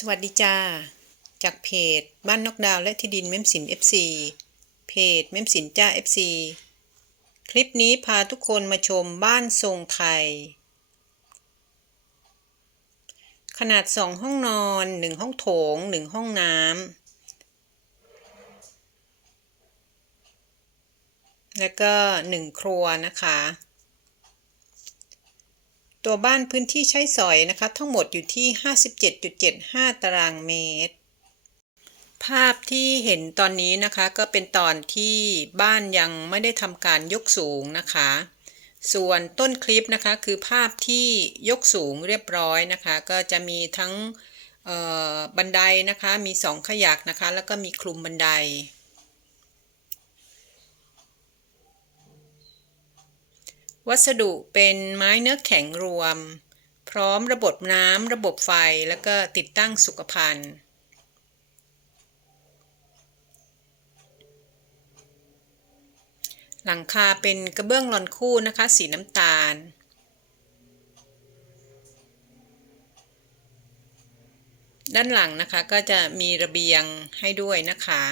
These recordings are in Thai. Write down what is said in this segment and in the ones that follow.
สวัสดีจ้า จากเพจบ้านนกดาวและที่ดินเม้มสิน FC เพจเม้มสินจ้า FC คลิปนี้พาทุกคนมาชมบ้านทรงไทย ขนาด 2 ห้องนอน 1 ห้องโถง 1 ห้องน้ำ แล้วก็ 1 ครัวนะคะ ตัวบ้านพื้นที่ใช้สอยนะคะ ทั้งหมดอยู่ที่ 57.75 ตารางเมตร ภาพที่เห็นตอนนี้นะคะก็เป็นตอนที่บ้านยังไม่ได้ทำการยกสูงนะคะ ส่วนต้นคลิปนะคะคือภาพที่ยกสูงเรียบร้อยนะคะ ก็จะมีทั้งบันไดนะคะ มีสองขยักนะคะ แล้วก็มีคลุมบันได วัสดุเป็นไม้เนื้อแข็งรวม พร้อมระบบน้ำระบบไฟแล้วก็ติดตั้งสุขภัณฑ์หลังคาเป็นกระเบื้องลอนคู่นะคะ สีน้ำตาล ด้านหลังนะคะก็จะมีระเบียงให้ด้วยนะคะ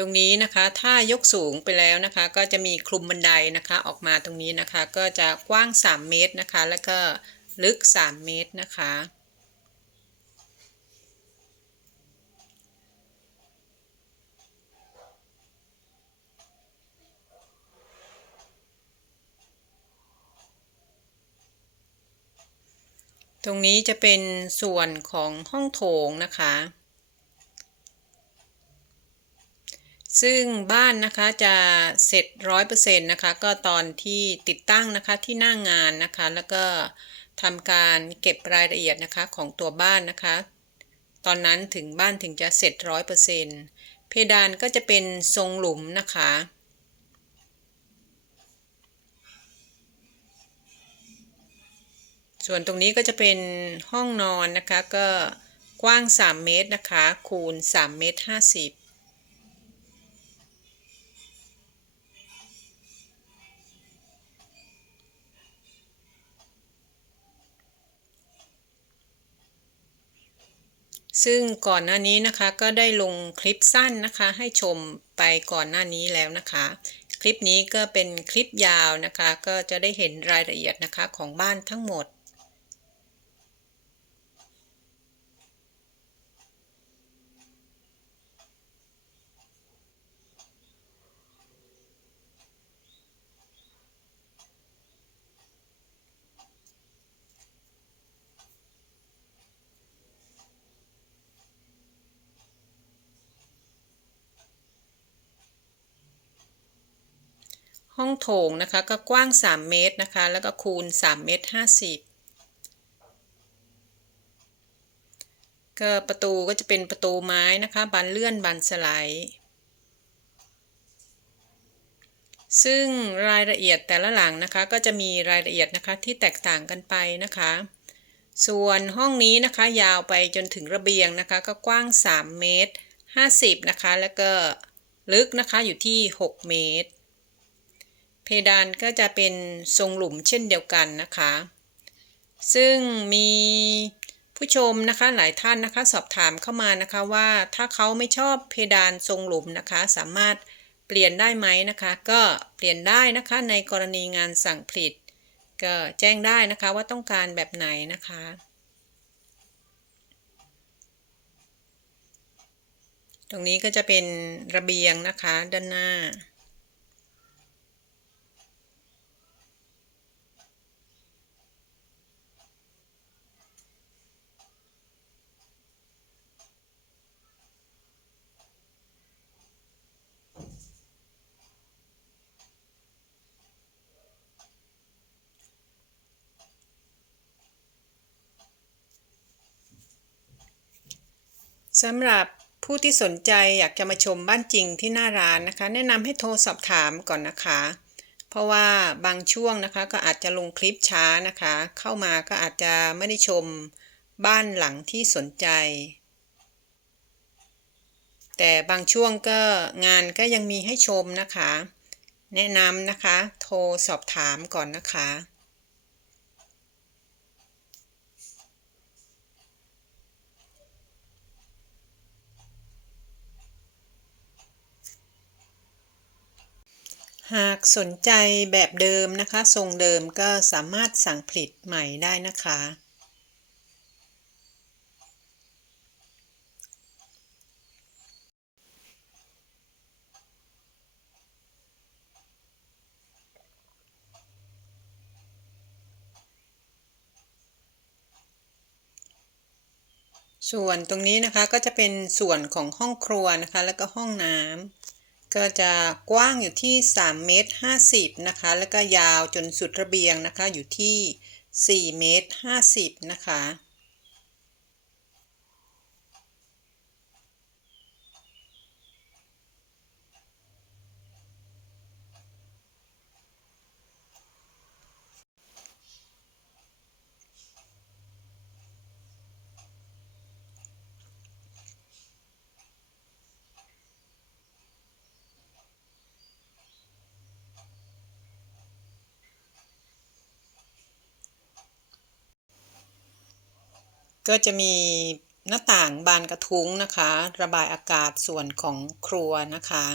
ตรงนี้นะคะถ้ายกสูงไปแล้วนะคะ ก็จะมีคลุมบันไดนะคะ ออกมาตรงนี้นะคะ ก็จะกว้าง 3 เมตรนะคะ แล้วก็ลึก 3 เมตรนะคะ ตรงนี้จะเป็นส่วนของห้องโถงนะคะ ซึ่งบ้านนะคะจะเสร็จร้อยเปอร์เซ็นต์นะคะ ก็ตอนที่ติดตั้งนะคะที่หน้างงานนะคะ แล้วก็ทำการเก็บรายละเอียดนะคะของตัวบ้านนะคะ ตอนนั้นถึงบ้านถึงจะเสร็จร้อยเปอร์เซ็นต์เพดานก็จะเป็นทรงหลุมนะคะส่วนตรงนี้ก็จะเป็นห้องนอนนะคะก็กว้าง 3 เมตรนะคะ คูณ 3 เมตร 50 ซึ่งก่อนหน้านี้นะคะก็ได้ลงคลิปสั้นนะคะ ให้ชมไปก่อนหน้านี้แล้วนะคะ คลิปนี้ก็เป็นคลิปยาวนะคะ ก็จะได้เห็นรายละเอียดนะคะของบ้านทั้งหมด ห้องโถงนะคะก็กว้าง 3 เมตรนะคะ แล้วก็คูณ 3 เมตร 50 ก็ประตูก็จะเป็นประตูไม้นะคะบานเลื่อนบานสไลด์ซึ่งรายละเอียดแต่ละหลังนะคะก็จะมีรายละเอียดนะคะที่แตกต่างกันไปนะคะ ส่วนห้องนี้นะคะยาวไปจนถึงระเบียงนะคะ ก็กว้าง 3 เมตร 50 นะคะ แล้วก็ลึกนะคะอยู่ที่ 6 เมตร เพดานก็จะเป็นทรงหลุมเช่นเดียวกันนะคะ ซึ่งมีผู้ชมนะคะหลายท่านนะคะสอบถามเข้ามานะคะว่าถ้าเขาไม่ชอบเพดานทรงหลุมนะคะ สามารถเปลี่ยนได้ไหมนะคะ ก็เปลี่ยนได้นะคะในกรณีงานสั่งผลิต ก็แจ้งได้นะคะว่าต้องการแบบไหนนะคะ ตรงนี้ก็จะเป็นระเบียงนะคะด้านหน้า สำหรับผู้ที่สนใจอยากจะมาชมบ้านจริงที่หน้าร้านนะคะ แนะนำให้โทรสอบถามก่อนนะคะ เพราะว่าบางช่วงนะคะก็อาจจะลงคลิปช้านะคะ เข้ามาก็อาจจะไม่ได้ชมบ้านหลังที่สนใจ แต่บางช่วงก็งานก็ยังมีให้ชมนะคะ แนะนำนะคะ โทรสอบถามก่อนนะคะ หากสนใจแบบเดิมนะคะ ทรงเดิมก็สามารถสั่งผลิตใหม่ได้นะคะ ส่วนตรงนี้นะคะก็จะเป็นส่วนของห้องครัวนะคะ แล้วก็ห้องน้ำ ก็จะกว้างอยู่ที่3เมตร50นะคะ แล้วก็ยาวจนสุดระเบียงนะคะอยู่ที่4เมตร50นะคะ ก็จะมีหน้าต่างบานกระทุ้งนะคะ ระบายอากาศส่วนของครัวนะคะ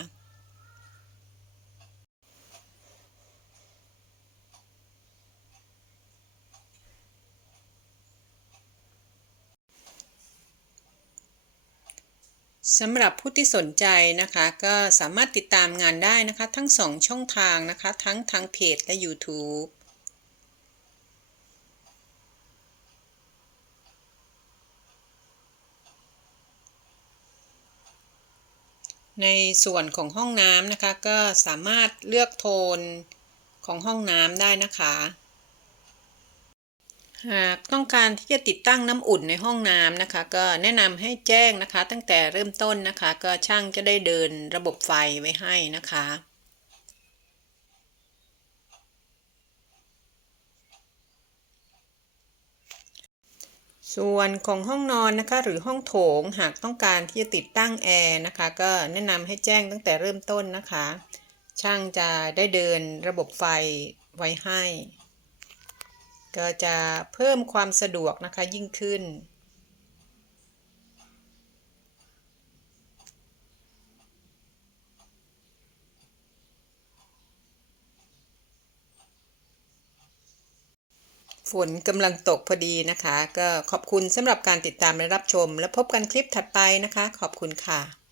สำหรับผู้ที่สนใจนะคะ ก็สามารถติดตามงานได้นะคะ ทั้ง2ช่องทางนะคะ ทั้งทางเพจและ YouTube ในส่วนของห้องน้ำนะคะ ก็สามารถเลือกโทนของห้องน้ำได้นะคะ หากต้องการที่จะติดตั้งน้ำอุ่นในห้องน้ำนะคะ ก็แนะนำให้แจ้งนะคะ ตั้งแต่เริ่มต้นนะคะ ก็ช่างจะได้เดินระบบไฟไว้ให้นะคะ ส่วนของห้องนอนนะคะหรือห้องโถงหากต้องการที่จะติดตั้งแอร์นะคะก็แนะนำให้แจ้งตั้งแต่เริ่มต้นนะคะ ช่างจะได้เดินระบบไฟไว้ให้ ก็จะเพิ่มความสะดวกนะคะยิ่งขึ้น ฝนกำลังตกพอดีนะคะ ก็ขอบคุณสำหรับการติดตามและรับชม และพบกันคลิปถัดไปนะคะ ขอบคุณค่ะ